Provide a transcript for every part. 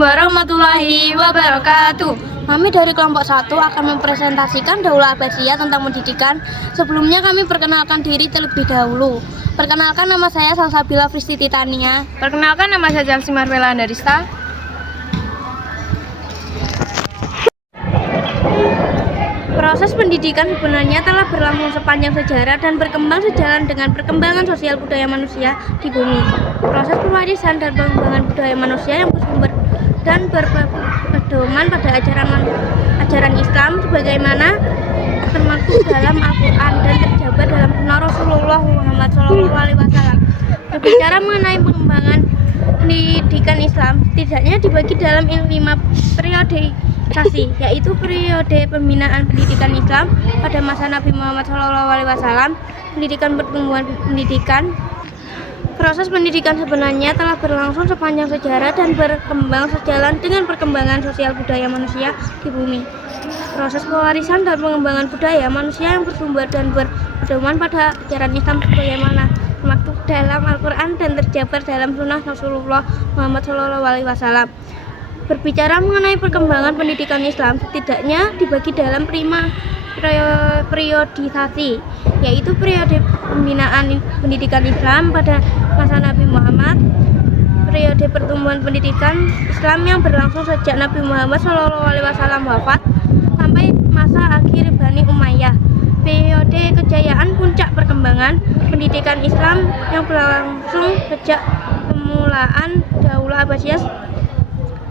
warahmatullahi wabarakatuh. Kami dari kelompok 1 akan mempresentasikan Daulah Abbasiyah tentang pendidikan. Sebelumnya kami perkenalkan diri terlebih dahulu. Perkenalkan, nama saya Salsabila Fristi Titania. Perkenalkan, nama saya Jalsi Marvela Andarista. Proses pendidikan sebenarnya telah berlangsung sepanjang sejarah dan berkembang sejalan dengan perkembangan sosial budaya manusia di bumi. Proses pewarisan dan pengembangan budaya manusia yang bersumber dan berpedoman pada ajaran Islam sebagaimana termaktub dalam Al-Quran dan terjabar dalam Sunnah Rasulullah Muhammad SAW. Berbicara mengenai pengembangan pendidikan Islam, setidaknya dibagi dalam 5 periodisasi, yaitu periode pembinaan pendidikan Islam pada masa Nabi Muhammad SAW, pendidikan pertumbuhan pendidikan. Proses pendidikan sebenarnya telah berlangsung sepanjang sejarah dan berkembang sejalan dengan perkembangan sosial budaya manusia di bumi. Proses pewarisan dan pengembangan budaya manusia yang bersumber dan berpedoman pada ajaran Islam sebagaimana termaktub dalam Al-Quran dan terjabar dalam Sunnah Rasulullah Muhammad SAW. Berbicara mengenai perkembangan pendidikan Islam, setidaknya dibagi dalam 5 periodisasi, yaitu periode pembinaan pendidikan Islam pada masa Nabi Muhammad, periode pertumbuhan pendidikan Islam yang berlangsung sejak Nabi Muhammad SAW wafat sampai masa akhir Bani Umayyah, periode kejayaan puncak perkembangan pendidikan Islam yang berlangsung sejak permulaan Daulah Abbasiyah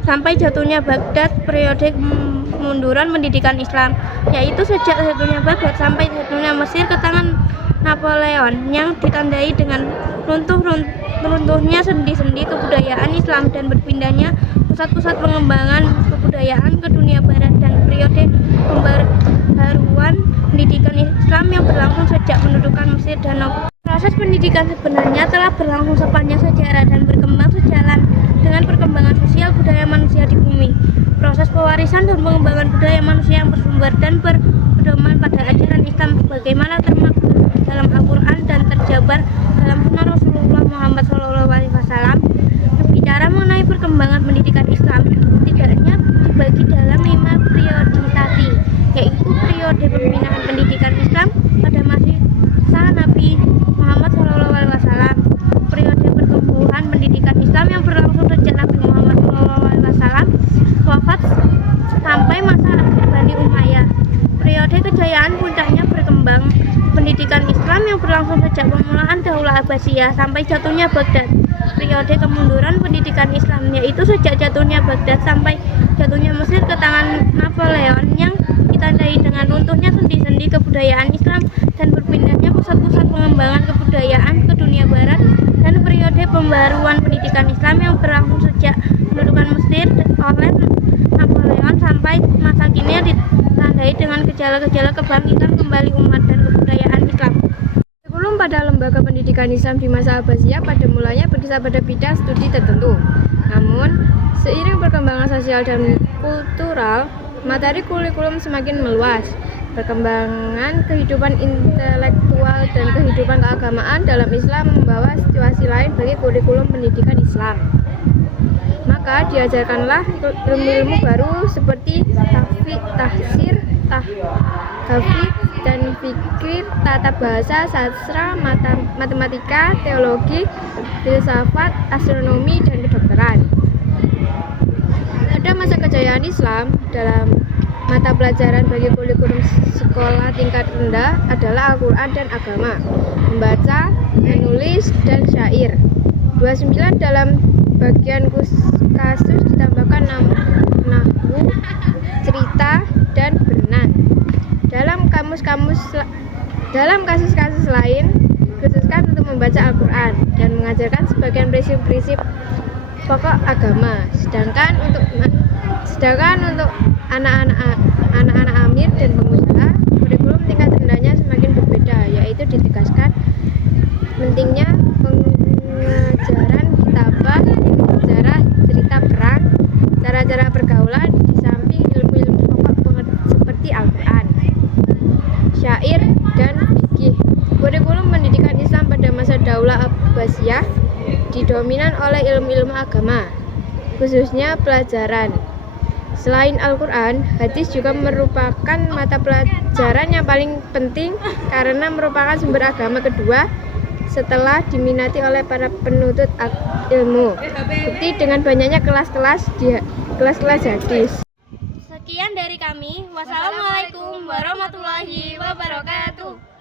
sampai jatuhnya Baghdad, periode kemunduran pendidikan Islam, yaitu sejak jatuhnya Baghdad sampai jatuhnya Mesir ke tangan Napoleon yang ditandai dengan runtuhnya sendi-sendi kebudayaan Islam dan berpindahnya pusat-pusat pengembangan kebudayaan ke dunia barat, dan periode pembaharuan pendidikan Islam yang berlangsung sejak pendudukan Mesir dan Proses pendidikan sebenarnya telah berlangsung sepanjang sejarah dan berkembang sejalan dengan perkembangan sosial budaya manusia di bumi. Proses pewarisan dan pengembangan budaya manusia yang bersumber dan berpedoman pada ajaran Islam sebagaimana termaktub dalam Al-Quran dan terjabar dalam Sunnah Rasulullah Muhammad SAW. Berbicara mengenai perkembangan pendidikan Islam, setidaknya dibagi dalam 5 periodisasi, yaitu periode pembinaan pendidikan Islam pada masa Nabi Muhammad SAW, periode pertumbuhan pendidikan Islam yang berlangsung sejak Nabi Muhammad SAW wafat sampai masa akhir Bani Umayyah, periode kejayaan puncaknya berkembang pendidikan Islam yang berlangsung sejak permulaan Daulah Abbasiyah sampai jatuhnya Baghdad, periode kemunduran pendidikan Islam, yaitu sejak jatuhnya Baghdad sampai jatuhnya Mesir ke tangan Napoleon yang ditandai dengan runtuhnya sendi-sendi kebudayaan Islam dan berpindahnya pusat-pusat pengembangan kebudayaan ke dunia barat, dan periode pembaruan pendidikan Islam yang berlangsung sejak pendudukan Mesir oleh Napoleon sampai masa kini yang ditandai dengan gejala-gejala kebangkitan kembali umat dan kebudayaan Islam. Kurikulum pada lembaga pendidikan Islam di masa Abbasiyah pada mulanya berkisar pada bidang studi tertentu. Namun, seiring perkembangan sosial dan kultural, materi kurikulum semakin meluas. Perkembangan kehidupan intelektual dan kehidupan keagamaan dalam Islam membawa situasi lain bagi kurikulum pendidikan Islam. Maka diajarkanlah ilmu-ilmu baru seperti tafsir, tahfidz dan fikih, tata bahasa, sastra, matematika, teologi, filsafat, astronomi, dan kedokteran. Pada masa kejayaan Islam, dalam mata pelajaran bagi kurikulum sekolah tingkat rendah adalah Al-Quran dan agama, membaca, menulis, dan syair. 29 dalam bagian kasus ditambahkan nahwu, cerita, dan berenang. Dalam kasus-kasus lain dikhususkan untuk membaca Al-Quran dan mengajarkan sebagian prinsip-prinsip pokok agama. Sedangkan untuk anak-anak amir dan pengusaha, kurikulum tingkat rendahnya semakin berbeda, yaitu ditegaskan pentingnya pengajaran kitabah, sejarah, cerita perang, cara-cara pergaulan, di samping ilmu-ilmu pokok seperti Al-Quran, syair, dan fikih. Kurikulum pendidikan Islam pada masa Daulah Abbasiyah didominan oleh ilmu-ilmu agama. khususnya pelajaran. Selain Al-Quran, hadis juga merupakan mata pelajaran yang paling penting karena merupakan sumber agama kedua setelah diminati oleh para penuntut ilmu. Bukti dengan banyaknya kelas-kelas hadis. Sekian dari kami. Wassalamualaikum warahmatullahi wabarakatuh.